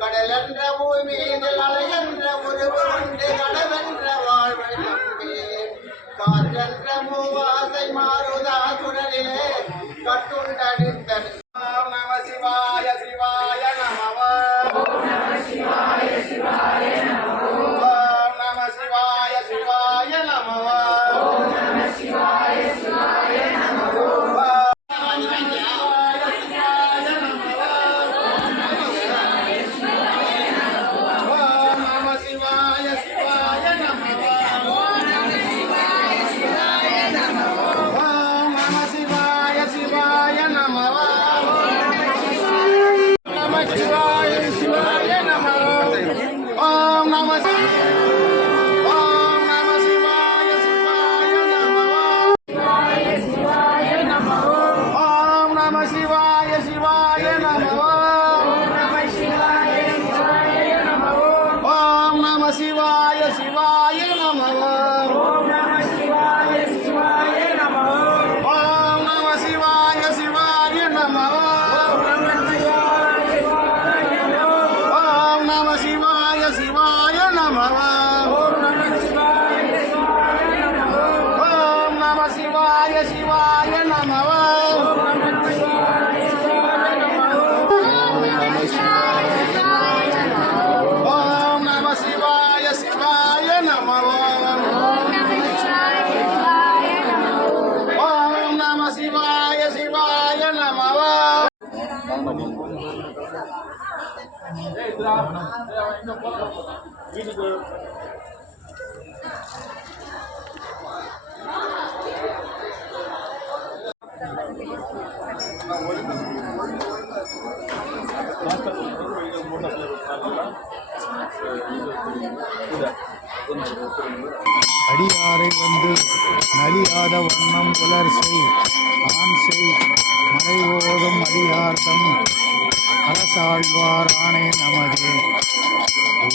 கடலென்ற பூமியில் அலையென்ற முருகனுண்டு கடவென்ற வாழ்வை நம்பி காற்றென்ற மூவாசை மாறுதா சுடலிலே கட்டுண்டடித்தன் நம சிவாய சிவாய நமவ நம சிவாய சிவாய நமவ நம சிவாய சிவாய நமவ நம சிவாய சிவாய நமவ அடியாரை வந்து நலியாத வண்ணம் புலர் செய் ஆண் செய் மறை ஓதும் அடியார்த்தம் அரசாழ்வார் ஆணை நமதே.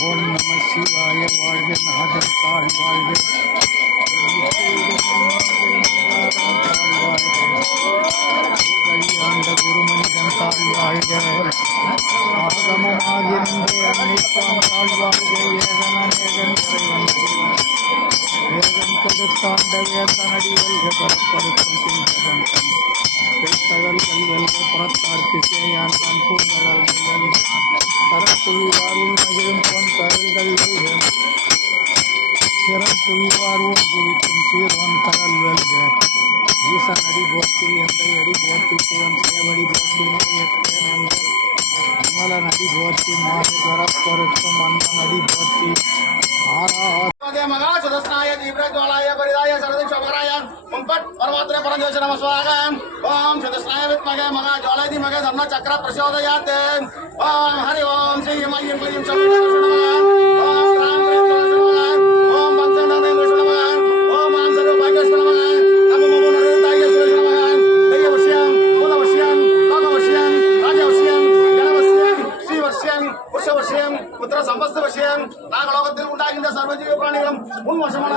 ஓம் நம சிவாய வாழ்க நாதன் தாழ் வாழ்க ஆண்ட குருமனிதன் தாழ் வாழ்க ஆகமமாகி நின்று அன்னைத்தான் தாழ் வாழ்க ஏகன் அநேகன் வேதம் கொடுத்தாண்ட வேந்தனடி வெல்க பரப்படுத்தும் சிந்தகன் பேத்தகல் வெல்க புறத்தார்க்கு சேயான் தன் பூங்கடல் வெல்க தரப்புள்ளாரும் மகிழும் பொன் கரல்கள் வெல்க சிறப்புள்ளாரும் குவிக்கும் சீரோன் கடல் வெல்க ஈசன் அடி போற்றி எந்த அடி போற்றி சிவன் சேவடி போற்றி நேயத்தேன் என்ற அம்மலன் அடி போற்றி மாறு பரப்பொருக்கும் அண்ணன் அடி போற்றி மகாசுதஸ்நாய தீவிரஜ்வாலாய பரிதாய சரதி சமராய மும்பட் பரமாத்ரே பரஞ்சோஷ நம ஸ்வாகம். ஓம் சுதஸ்நாய வித்மகே மகா ஜ்வாலை தீமகே தர்ம சக்கர பிரசோதயாத். ஓம் ஹரி ஓம் ஸ்ரீ மய்யம் க்ளீம் சக்தி ஓம் ராம் ஓம் பஞ்சநாத ஓம் ஆம் சர்வ பாக்யஸ்வ நம நமோ நருதாய சுரேஷ நம தெய்ய வஷ்யம் மூல வஷ்யம் லோக வஷ்யம் ராஜ வஷ்யம் கண வஷ்யம் ஸ்ரீ வஷ்யம் புருஷ வஷ்யம் புத்திர சம்பஸ்த வஷ்யம் நாகலோகத்தில் உண்டாகின்ற சர்வஜீவ பிராணிகளும் முன் வசமாக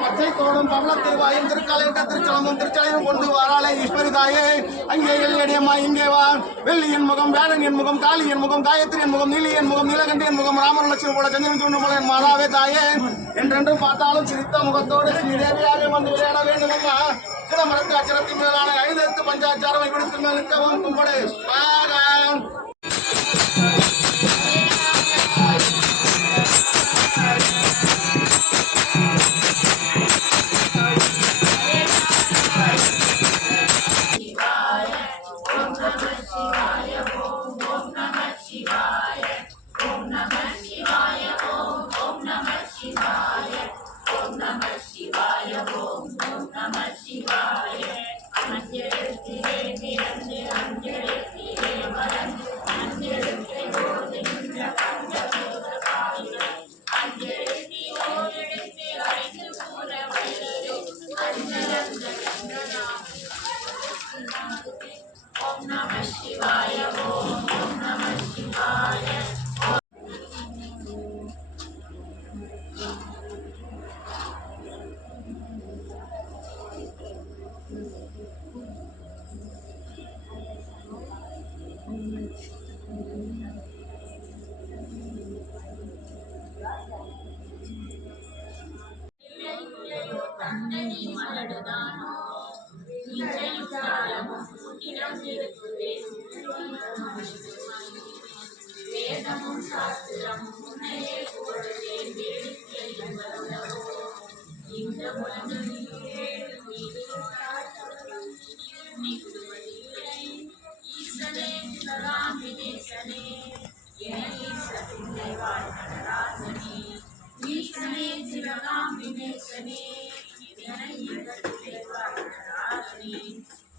பச்சை தோடும் பவள திருவாயும் திருக்காலையிட்ட திருச்சலமும் திருச்சலையும் கொண்டு வாராளே ஈஸ்வரி தாயே அங்கே எல்லையடியம்மா இங்கே வா. வெள்ளியின் முகம் வேடன் என் முகம் காளி என் முகம் காயத்ரி என் முகம் நீலி என் முகம் நீலகண்டி என் முகம் ராமன் லட்சுமி போல சந்திரன் சூழ்ந்து போல என் மாதாவே தாயே என்றென்றும் பார்த்தாலும் சிரித்த முகத்தோடு ஸ்ரீதேவியாக வந்து விளையாட வேண்டும் அம்மா. சிதம்பரத்து அச்சரத்தின் மேலான 5 பஞ்சாச்சாரம் விடுத்து மேல் நிற்கவும் கும்படு ஸ்வாகம்.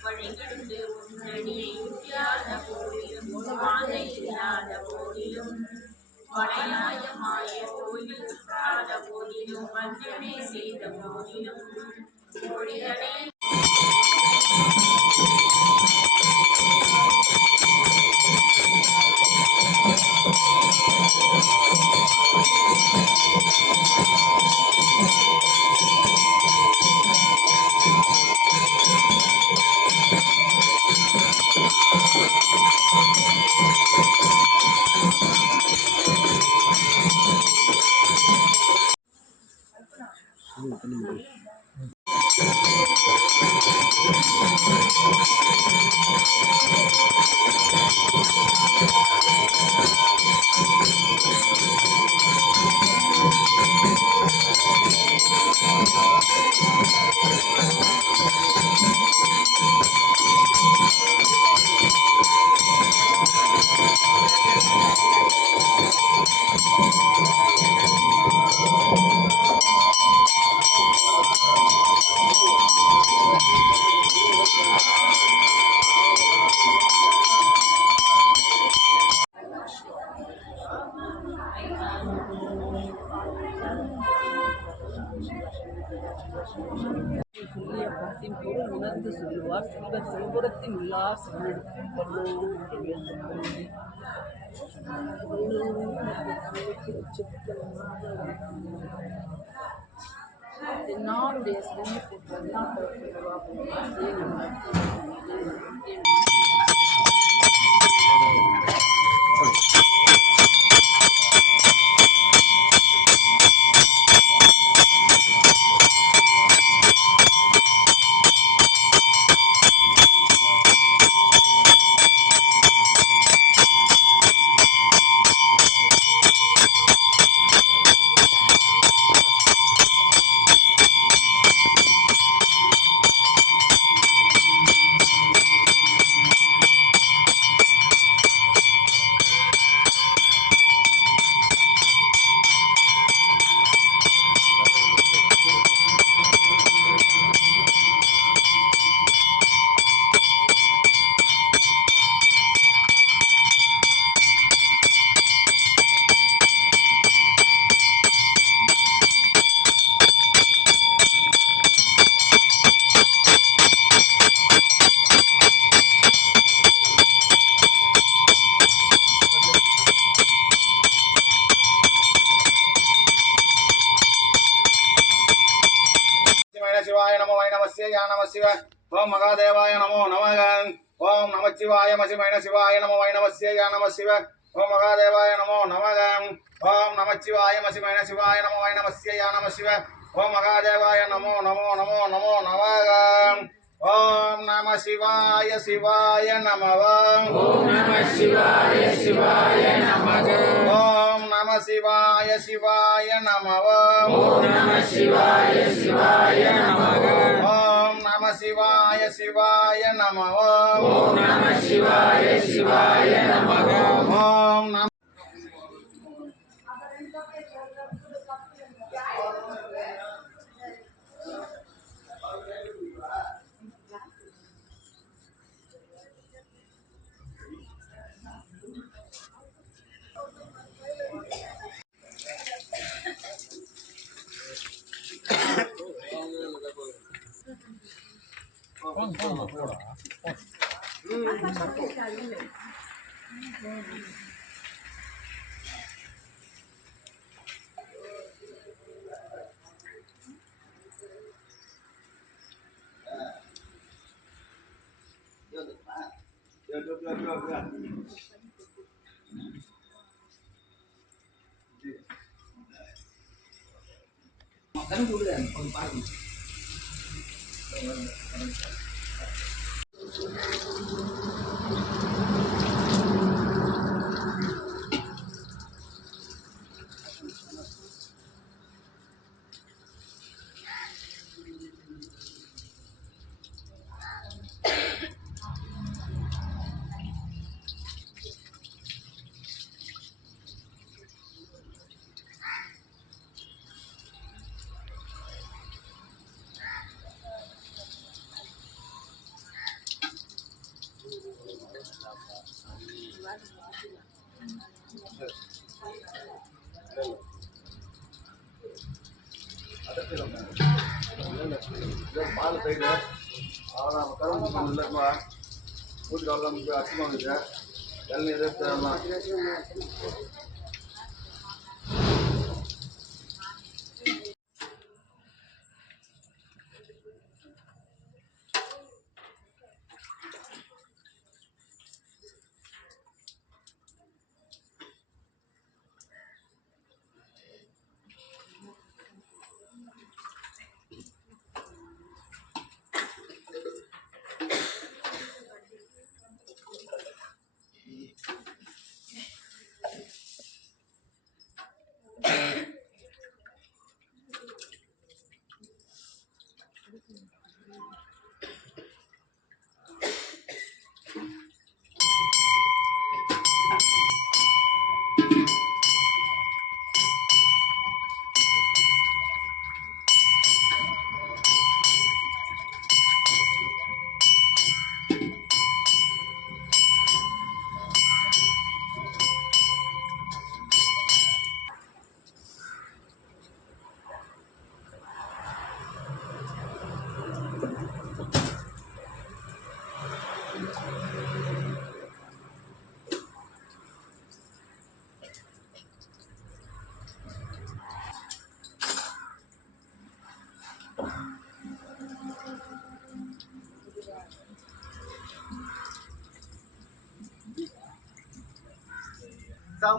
வழிகண்டு உன்னடியை உற்றாத போதிலும் வாழை இல்லாத போதிலும் வளையாய மாய கோயில் சுற்றாத போதிலும் வஞ்சனை செய்த போதிலும் மொழிகளே சொல்லிய பாட்டின் பொருள் உணர்ந்து சொல்லுவார் செல்வர் செல்புறத்தின் உள்ளார் செல்லெடுக்கும் தென்னாடுடைய சிறந்தத்தை शिवाय नमो वै नमस्य या नमः शिवाय ओम महादेवाय नमो नमः ओम नमः शिवाय मसिमैन शिवाय नमो वै नमस्य या नमः शिवाय ओम महादेवाय नमो नमः ओम नमः शिवाय मसिमैन शिवाय नमो वै नमस्य या नमः शिवाय ओम महादेवाय नमो नमो नमो नमो नमः ओम नमः शिवाय शिवाय नमः ओम नमः शिवाय शिवाय नमः ओम नमः शिवाय शिवाय नमः ओम नमः शिवाय शिवाय नमः ओम नमः शिवाय शिवाय नमः ओम नमः शिवाय शिवाय नमः ओम नमः பால் சைடு அவ்வளோ கரும்பு இல்லைப்பா ஊற்றி வரலாம் அச்சமாக வந்துச்சு இளநீர் தேடலாம்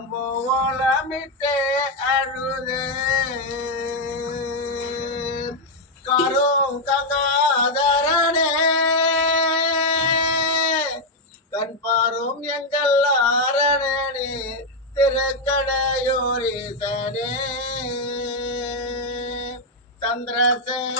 சம்போலமிட்டே அழுது கரும் கங்காதரனே கண்பாரும் எங்கள் ஆரணனே திருக்கடையூரீசனே சந்திரசேகரனே